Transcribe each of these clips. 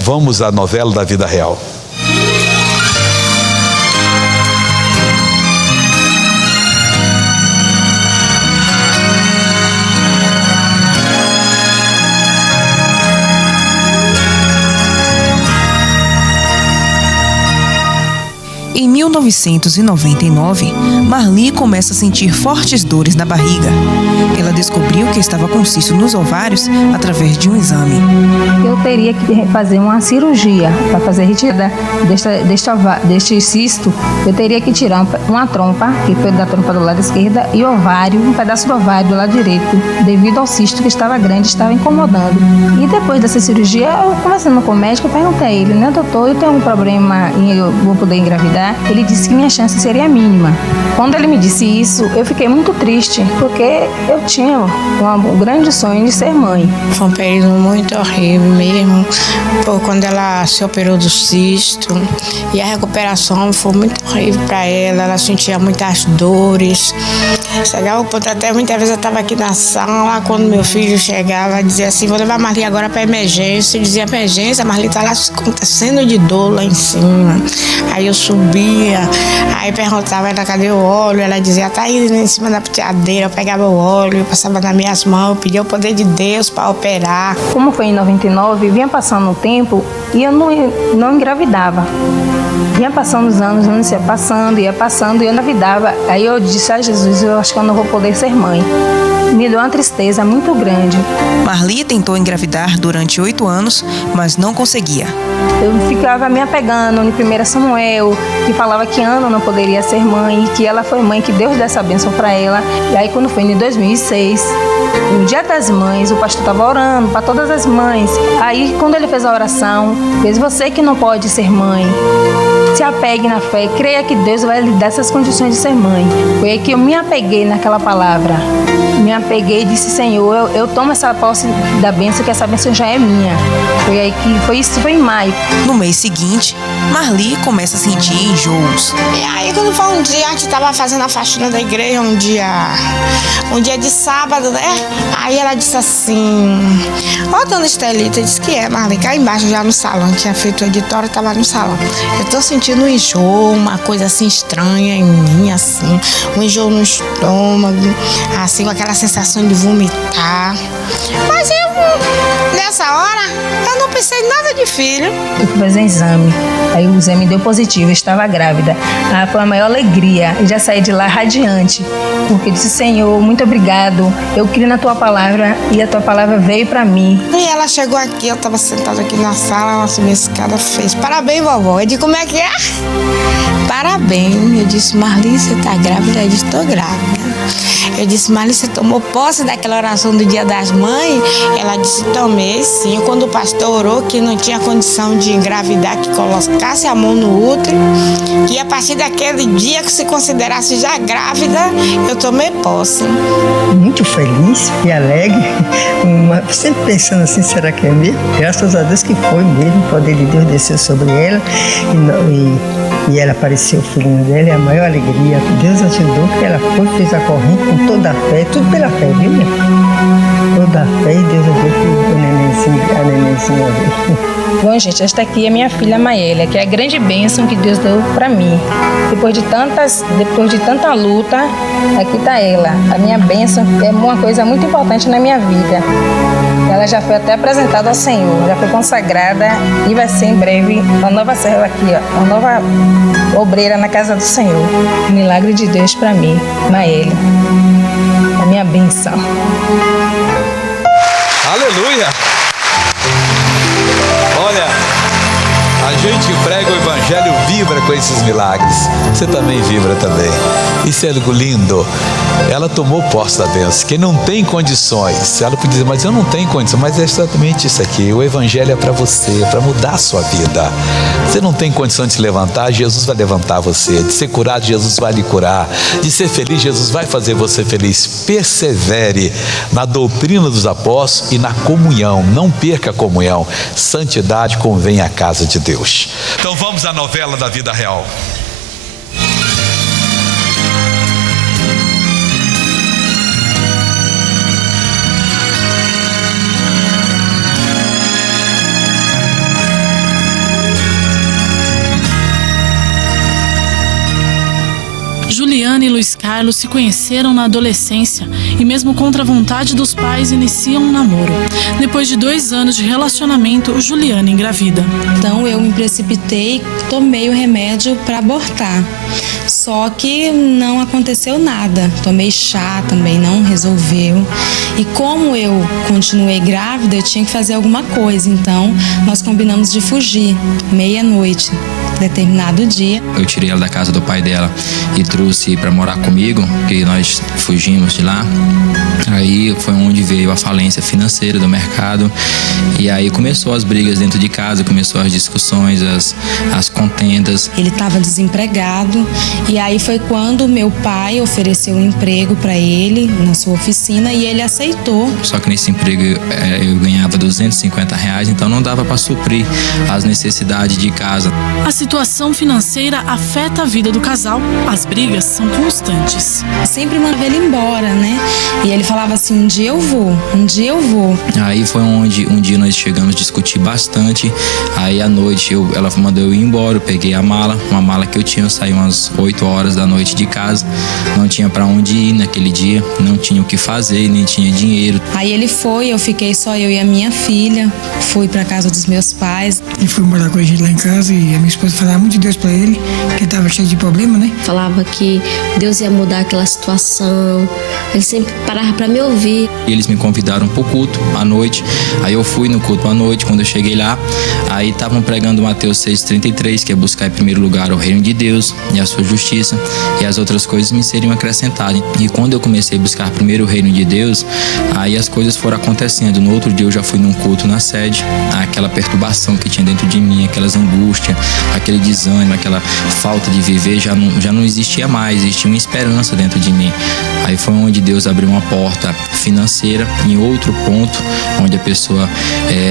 Vamos à novela da vida real. Em 1999, Marli começa a sentir fortes dores na barriga. Ela descobriu que estava com cisto nos ovários através de um exame. Eu teria que fazer uma cirurgia para fazer a retirada deste cisto. Eu teria que tirar uma trompa, que foi da trompa do lado esquerdo, e ovário, um pedaço do ovário do lado direito, devido ao cisto que estava grande, estava incomodando. E depois dessa cirurgia, eu conversando com o médico, eu perguntei a ele, né, doutor, eu tenho algum problema e eu vou poder engravidar? Ele disse que minha chance seria mínima. Quando ele me disse isso, eu fiquei muito triste, porque eu tinha um grande sonho de ser mãe. Foi um período muito horrível mesmo, quando ela se operou do cisto, e a recuperação foi muito horrível para ela sentia muitas dores. Chegava o ponto, até muitas vezes eu estava aqui na sala, quando meu filho chegava, dizia assim, vou levar a Marli agora para emergência. Eu dizia, emergência, a Marli está lá acontecendo de dor lá em cima. Aí eu subia, aí perguntava ela, cadê o óleo? Ela dizia, tá aí em cima da penteadeira. Eu pegava o óleo, passava nas minhas mãos, pedia o poder de Deus para operar. Como foi em 99, vinha passando o tempo e eu não engravidava. Vinha passando os anos ia passando e eu engravidava. Aí eu disse, Jesus, eu acho que eu não vou poder ser mãe. Me deu uma tristeza muito grande. Marli tentou engravidar durante 8 anos, mas não conseguia. Eu ficava me apegando no 1 Samuel, que falava que Ana não poderia ser mãe, e que ela foi mãe, que Deus desse essa bênção para ela. E aí quando foi em 2006, no Dia das Mães, o pastor estava orando para todas as mães. Aí quando ele fez a oração, fez você que não pode ser mãe, se apegue na fé, creia que Deus vai lhe dar essas condições de ser mãe. Foi aí que eu me apeguei naquela palavra. Me apeguei e disse, Senhor, eu tomo essa posse da bênção, que essa bênção já é minha. Foi aí que foi em maio. No mês seguinte, Marli começa a sentir enjoos. E aí quando foi um dia, a gente estava fazendo a faxina da igreja, um dia de sábado, né? Aí ela disse assim, ó, dona Estelita, disse que Marli, cá embaixo já no salão, tinha feito o editório, estava no salão. Eu tô sentindo um enjoo, uma coisa assim estranha em mim, assim, um enjoo no estômago, assim, com aquela sensação de vomitar. Mas nessa hora, eu não pensei em nada de filho. Eu fui fazer exame, aí o exame deu positivo, eu estava grávida. Foi a maior alegria, eu já saí de lá radiante, porque eu disse, Senhor, muito obrigado, eu criei na tua palavra e a tua palavra veio para mim. E ela chegou aqui, eu estava sentada aqui na sala, ela subiu a escada, fez, parabéns, vovó. Eu disse, como é que é? Parabéns. Eu disse, Marli, você tá grávida? Eu disse, tô grávida. Eu disse, Marli, você tomou posse daquela oração do Dia das Mães? Ela disse, tomei sim. Quando o pastor orou que não tinha condição de engravidar, que colocasse a mão no útero, que a partir daquele dia que se considerasse já grávida, eu tomei posse. Muito feliz e alegre, sempre pensando assim, será que é mesmo? Graças a Deus que foi mesmo, o poder de Deus desceu sobre ela e ela apareceu o filhinho dela, e a maior alegria. Deus ajudou, que ela fez a corrente com toda a fé, tudo pela fé, viu, minha filha? Toda a fé, e Deus ajudou que a nenenzinha veio. Bom, gente, esta aqui é minha filha Maélia, que é a grande bênção que Deus deu para mim. Depois de tanta luta, aqui está ela. A minha bênção é uma coisa muito importante na minha vida. Ela já foi até apresentada ao Senhor, já foi consagrada e vai ser em breve uma nova serva aqui, ó, uma nova obreira na casa do Senhor. Milagre de Deus para mim, Maélia. A minha bênção. Aleluia! Olha, a gente prega o evangelho, vibra com esses milagres. Você também vibra também. Isso é algo lindo. Ela tomou posse da bênção. Quem não tem condições, ela podia dizer, mas eu não tenho condições. Mas é exatamente isso aqui. O evangelho é para você, para mudar a sua vida. Você não tem condição de se levantar, Jesus vai levantar você. De ser curado, Jesus vai lhe curar. De ser feliz, Jesus vai fazer você feliz. Persevere na doutrina dos apóstolos e na comunhão. Não perca a comunhão. Santidade convém à casa de Deus. Então vamos à novela da vida real. Carlos se conheceram na adolescência e mesmo contra a vontade dos pais iniciam um namoro. Depois de 2 anos de relacionamento, Juliana engravida. Então eu me precipitei, tomei o remédio para abortar. Só que não aconteceu nada. Tomei chá também, não resolveu. E como eu continuei grávida, eu tinha que fazer alguma coisa. Então nós combinamos de fugir, meia-noite, determinado dia. Eu tirei ela da casa do pai dela e trouxe para morar comigo, porque nós fugimos de lá. Aí foi onde veio a falência financeira do mercado. E aí começou as brigas dentro de casa, começou as discussões, as contendas. Ele estava desempregado e aí foi quando meu pai ofereceu um emprego para ele na sua oficina e ele aceitou. Só que nesse emprego eu ganhava R$250, então não dava para suprir as necessidades de casa. A situação financeira afeta a vida do casal. As brigas são constantes. Sempre mandava ele embora, né? E ele falava assim, um dia eu vou. Aí foi onde um dia nós chegamos a discutir bastante. Aí à noite ela mandou eu ir embora, eu peguei uma mala que eu tinha, eu saí umas 8 horas da noite de casa. Não tinha para onde ir naquele dia, não tinha o que fazer, nem tinha dinheiro. Aí ele foi, eu fiquei só eu e a minha filha, fui para casa dos meus pais. E fui morar com a gente lá em casa e a minha esposa falava muito de Deus para ele, que ele tava cheio de problema, né? Falava que Deus ia mudar aquela situação, ele sempre parava para me ouvir. E eles me convidaram pro culto à noite, aí eu fui no culto à noite. Quando eu cheguei lá, aí estavam pregando Mateus 6,33, que é buscar em primeiro lugar o reino de Deus e a sua justiça, e as outras coisas me seriam acrescentadas. E quando eu comecei a buscar primeiro o reino de Deus, aí as coisas foram acontecendo. No outro dia eu já fui num culto na sede, aquela perturbação que tinha dentro de mim, aquelas angústias, aquele desânimo, aquela falta de viver já não existia mais, existia uma esperança dentro de mim. Aí foi onde Deus abriu uma porta financeira em outro ponto, onde a pessoa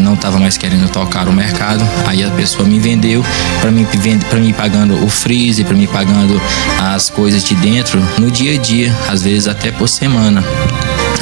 não estava mais querendo tocar o mercado. Aí a pessoa me vendeu para mim pagando o freezer, para mim pagando as coisas de dentro no dia a dia, às vezes até por semana.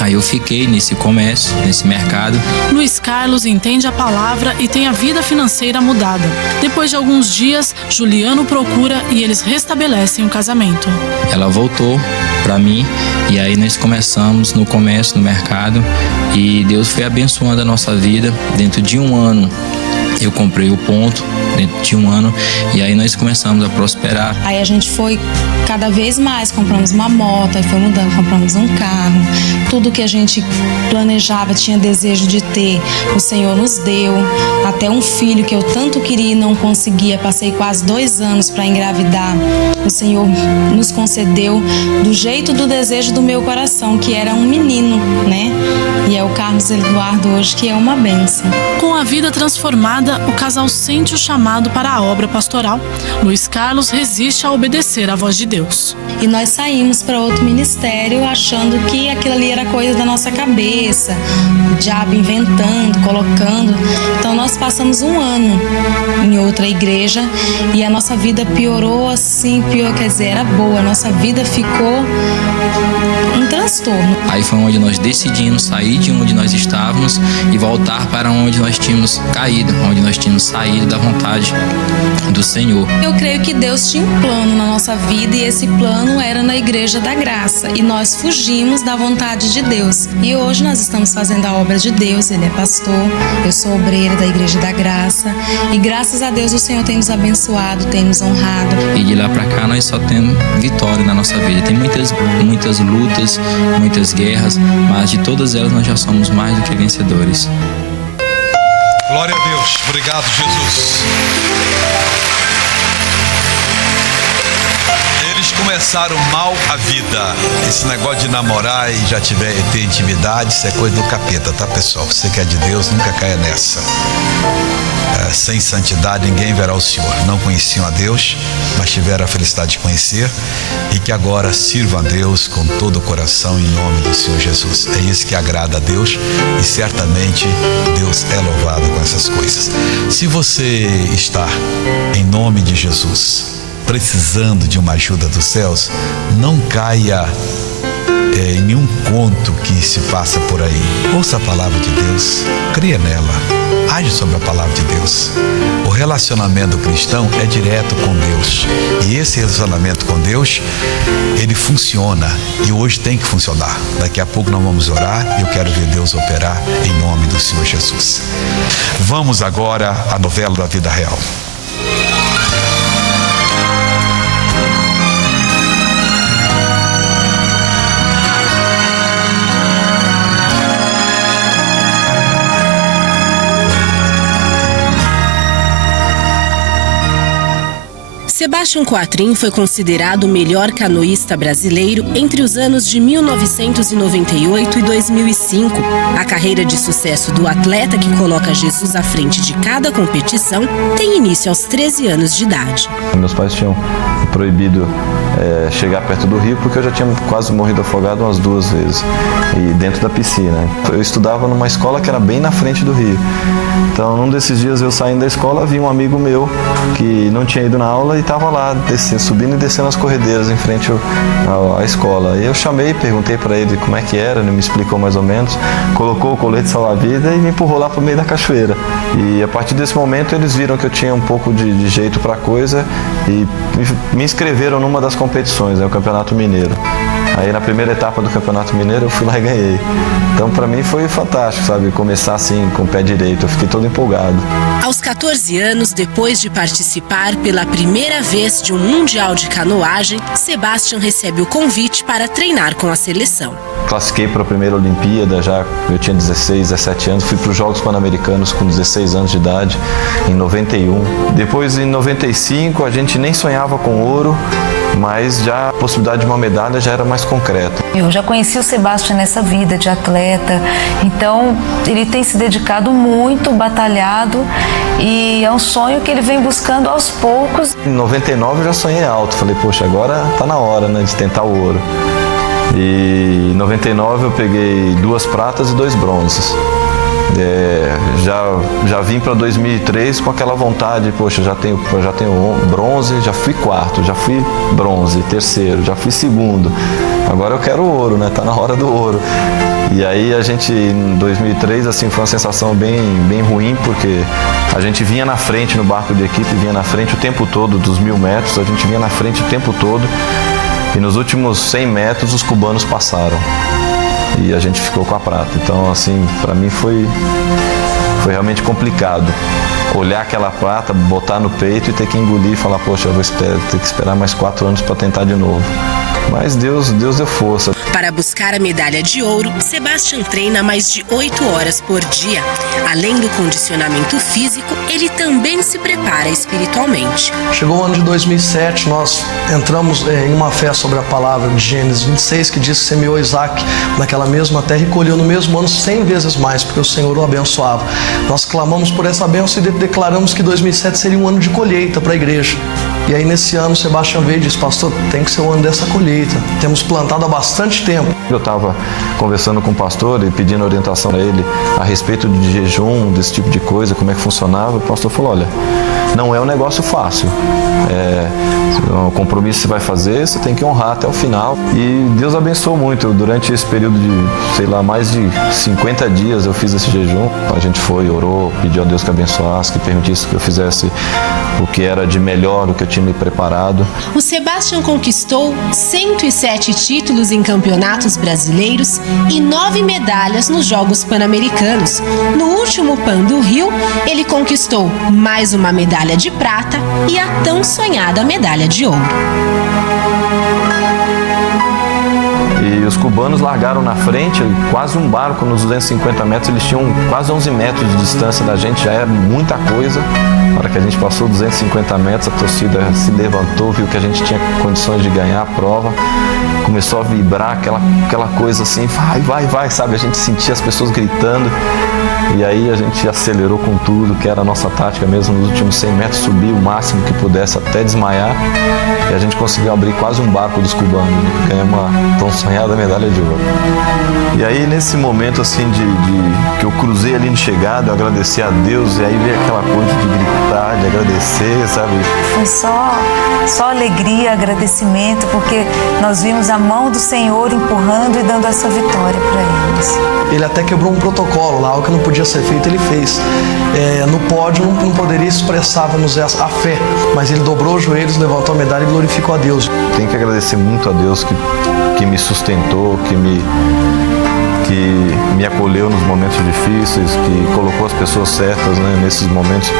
Aí eu fiquei nesse comércio, nesse mercado. Luiz Carlos entende a palavra e tem a vida financeira mudada. Depois de alguns dias, Juliano procura e eles restabelecem o casamento. Ela voltou para mim e aí nós começamos no comércio, no mercado, e Deus foi abençoando a nossa vida. Dentro de 1 ano eu comprei o ponto, dentro de 1 ano, e aí nós começamos a prosperar. Aí a gente foi cada vez mais, compramos uma moto, aí foi mudando, compramos um carro. Tudo que a gente planejava, tinha desejo de ter, o Senhor nos deu. Até um filho que eu tanto queria e não conseguia, passei quase 2 anos para engravidar. O Senhor nos concedeu do jeito do desejo do meu coração, que era um menino, né? E é o Carlos Eduardo hoje, que é uma bênção. Com a vida transformada, o casal sente o chamado para a obra pastoral. Luiz Carlos resiste a obedecer à voz de Deus. E nós saímos para outro ministério achando que aquilo ali era coisa da nossa cabeça, o diabo inventando, colocando. Então nós passamos 1 ano em outra igreja e a nossa vida piorou assim, quer dizer, era boa, a nossa vida ficou um transtorno. Aí foi onde nós decidimos sair de onde nós estávamos e voltar para onde nós tínhamos caído, onde nós tínhamos saído da vontade do Senhor. Eu creio que Deus tinha um plano na nossa vida e esse plano era na Igreja da Graça e nós fugimos da vontade de Deus. E hoje nós estamos fazendo a obra de Deus, ele é pastor, eu sou obreira da Igreja da Graça e graças a Deus o Senhor tem nos abençoado, tem nos honrado. E de lá para cá nós só temos vitória na nossa vida. Tem muitas lutas, muitas guerras, mas de todas elas nós já somos mais do que vencedores. Glória a Deus. Obrigado, Jesus. Eles começaram mal a vida. Esse negócio de namorar e já ter intimidade, isso é coisa do capeta, tá, pessoal? Você que é de Deus, nunca caia nessa. Sem santidade ninguém verá o Senhor. Não conheciam a Deus, mas tiveram a felicidade de conhecer, e que agora sirvam a Deus com todo o coração em nome do Senhor Jesus. É isso que agrada a Deus e certamente Deus é louvado com essas coisas. Se você está em nome de Jesus precisando de uma ajuda dos céus, não caia em nenhum conto que se passa por aí. Ouça a palavra de Deus, creia nela, age sobre a palavra de Deus. O relacionamento cristão é direto com Deus. E esse relacionamento com Deus, ele funciona. E hoje tem que funcionar. Daqui a pouco nós vamos orar e eu quero ver Deus operar em nome do Senhor Jesus. Vamos agora à novela da vida real. Sebastian Coatrin foi considerado o melhor canoísta brasileiro entre os anos de 1998 e 2005. A carreira de sucesso do atleta que coloca Jesus à frente de cada competição tem início aos 13 anos de idade. Meus pais tinham proibido chegar perto do rio porque eu já tinha quase morrido afogado umas 2 vezes, e dentro da piscina. Eu estudava numa escola que era bem na frente do rio. Então, num desses dias eu saindo da escola, vi um amigo meu que não tinha ido na aula e estava lá subindo e descendo as corredeiras em frente à escola. E eu chamei, perguntei para ele como é que era, ele me explicou mais ou menos, colocou o colete salva-vida e me empurrou lá para o meio da cachoeira. E a partir desse momento eles viram que eu tinha um pouco de jeito para a coisa e me inscreveram numa das competições, o Campeonato Mineiro. Aí na primeira etapa do Campeonato Mineiro eu fui lá e ganhei. Então para mim foi fantástico, sabe, começar assim com o pé direito, eu fiquei todo empolgado. Aos 14 anos, depois de participar pela primeira vez de um Mundial de Canoagem, Sebastian recebe o convite para treinar com a seleção. Classifiquei para a primeira Olimpíada, eu tinha 16, 17 anos, fui para os Jogos Pan-Americanos com 16 anos de idade, em 91. Depois, em 95, a gente nem sonhava com ouro, mas já a possibilidade de uma medalha já era mais concreta. Eu já conheci o Sebastian nessa vida de atleta, então ele tem se dedicado muito, batalhado, e é um sonho que ele vem buscando aos poucos. Em 99 eu já sonhei alto, falei, poxa, agora tá na hora, né, de tentar o ouro. E em 99 eu peguei 2 pratas e 2 bronzes. Já vim para 2003 com aquela vontade, poxa, já tenho bronze, já fui 4º, já fui bronze, 3º, já fui 2º. Agora eu quero o ouro, né? Tá na hora do ouro. E aí a gente, em 2003, assim, foi uma sensação bem ruim, porque a gente vinha na frente no barco de equipe, vinha na frente o tempo todo dos 1000 metros, a gente vinha na frente o tempo todo, e nos últimos 100 metros os cubanos passaram. E a gente ficou com a prata. Então, assim, para mim foi realmente complicado. Olhar aquela prata, botar no peito e ter que engolir e falar, poxa, eu vou ter que esperar mais 4 anos para tentar de novo. Mas Deus deu força. Para buscar a medalha de ouro, Sebastian treina mais de 8 horas por dia. Além do condicionamento físico, ele também se prepara espiritualmente. Chegou o ano de 2007, nós entramos em uma fé sobre a palavra de Gênesis 26, que diz que semeou Isaac naquela mesma terra e colheu no mesmo ano 100 vezes mais, porque o Senhor o abençoava. Nós clamamos por essa bênção e declaramos que 2007 seria um ano de colheita para a igreja. E aí nesse ano o Sebastian veio e disse, pastor, tem que ser o ano dessa colheita. Temos plantado há bastante tempo. Eu estava conversando com o pastor e pedindo orientação a ele a respeito de jejum, desse tipo de coisa, como é que funcionava. O pastor falou, olha, não é um negócio fácil. Um compromisso que você vai fazer, você tem que honrar até o final. E Deus abençoou muito. Durante esse período de, mais de 50 dias eu fiz esse jejum. A gente foi, orou, pediu a Deus que abençoasse, que permitisse que eu fizesse o que era de melhor, o que eu tinha me preparado. O Sebastian conquistou 107 títulos em campeonatos brasileiros e 9 medalhas nos Jogos Pan-Americanos. No último Pan do Rio, ele conquistou mais uma medalha de prata e a tão sonhada medalha de ouro. E os cubanos largaram na frente, quase um barco nos 250 metros, eles tinham quase 11 metros de distância da gente, já era muita coisa. Na hora que a gente passou 250 metros, a torcida se levantou, viu que a gente tinha condições de ganhar a prova, começou a vibrar aquela coisa assim, vai, sabe? A gente sentia as pessoas gritando. E aí a gente acelerou com tudo, que era a nossa tática mesmo, nos últimos 100 metros, subir o máximo que pudesse até desmaiar. E a gente conseguiu abrir quase um barco dos cubanos, né? Ganhamos uma tão sonhada medalha de ouro. E aí nesse momento assim que eu cruzei ali no chegado, eu agradeci a Deus, e aí veio aquela coisa de gritar, de agradecer, sabe? Foi só alegria, agradecimento, porque nós vimos a mão do Senhor empurrando e dando essa vitória para eles. Ele até quebrou um protocolo lá, o que não podia ser feito, ele fez. No pódio não poderia expressar, vamos dizer, a fé, mas ele dobrou os joelhos, levantou a medalha e glorificou a Deus. Tenho que agradecer muito a Deus que me sustentou, que me acolheu nos momentos difíceis, que colocou as pessoas certas, né, nesses momentos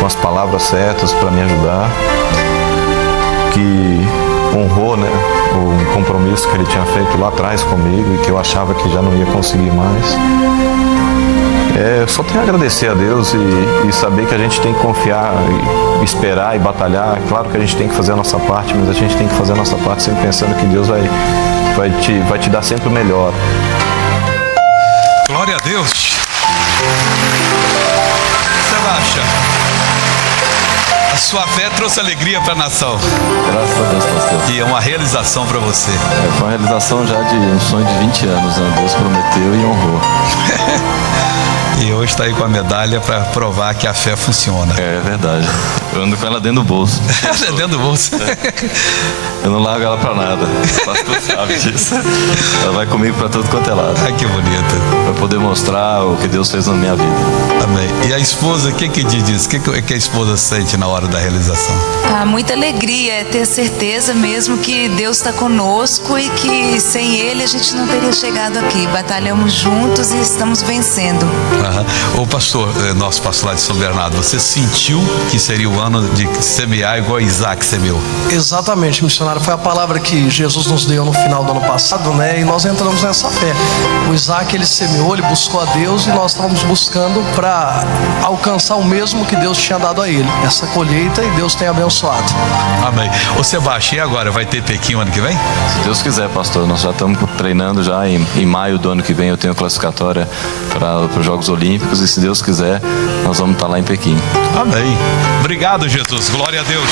com as palavras certas para me ajudar, que honrou, né, o compromisso que ele tinha feito lá atrás comigo e que eu achava que já não ia conseguir mais. Eu só tenho a agradecer a Deus e saber que a gente tem que confiar, e esperar e batalhar. Claro que a gente tem que fazer a nossa parte, mas a gente tem que fazer a nossa parte sempre pensando que Deus vai te dar sempre o melhor. Glória a Deus. Sebastião, a sua fé trouxe alegria para a nação. Graças a Deus, pastor. E é uma realização para você. Foi uma realização já de um sonho de 20 anos, né? Deus prometeu e honrou. E hoje está aí com a medalha para provar que a fé funciona. É verdade. Eu ando com ela dentro do bolso. Dentro do bolso? Eu não largo ela para nada. O pastor sabe disso. Ela vai comigo para todo quanto é lado. Ai, que bonita. Para poder mostrar o que Deus fez na minha vida. Amém. E a esposa, o que diz isso? O que a esposa sente na hora da realização? Muita alegria, é ter certeza mesmo que Deus está conosco e que sem Ele a gente não teria chegado aqui. Batalhamos juntos e estamos vencendo. O pastor, nosso pastor lá de São Bernardo, você sentiu que seria o ano de semear igual Isaac semeou? Exatamente, missionário. Foi a palavra que Jesus nos deu no final do ano passado, né? E nós entramos nessa fé. O Isaac, ele semeou, ele buscou a Deus e nós estávamos buscando para alcançar o mesmo que Deus tinha dado a ele. Essa colheita, e Deus tem abençoado. Amém. Ô Sebastião, e agora? Vai ter Pequim ano que vem? Se Deus quiser, pastor. Nós já estamos treinando já em maio do ano que vem. Eu tenho classificatória para os Jogos Olímpicos e se Deus quiser, nós vamos estar lá em Pequim. Amém. Obrigado, Jesus. Glória a Deus.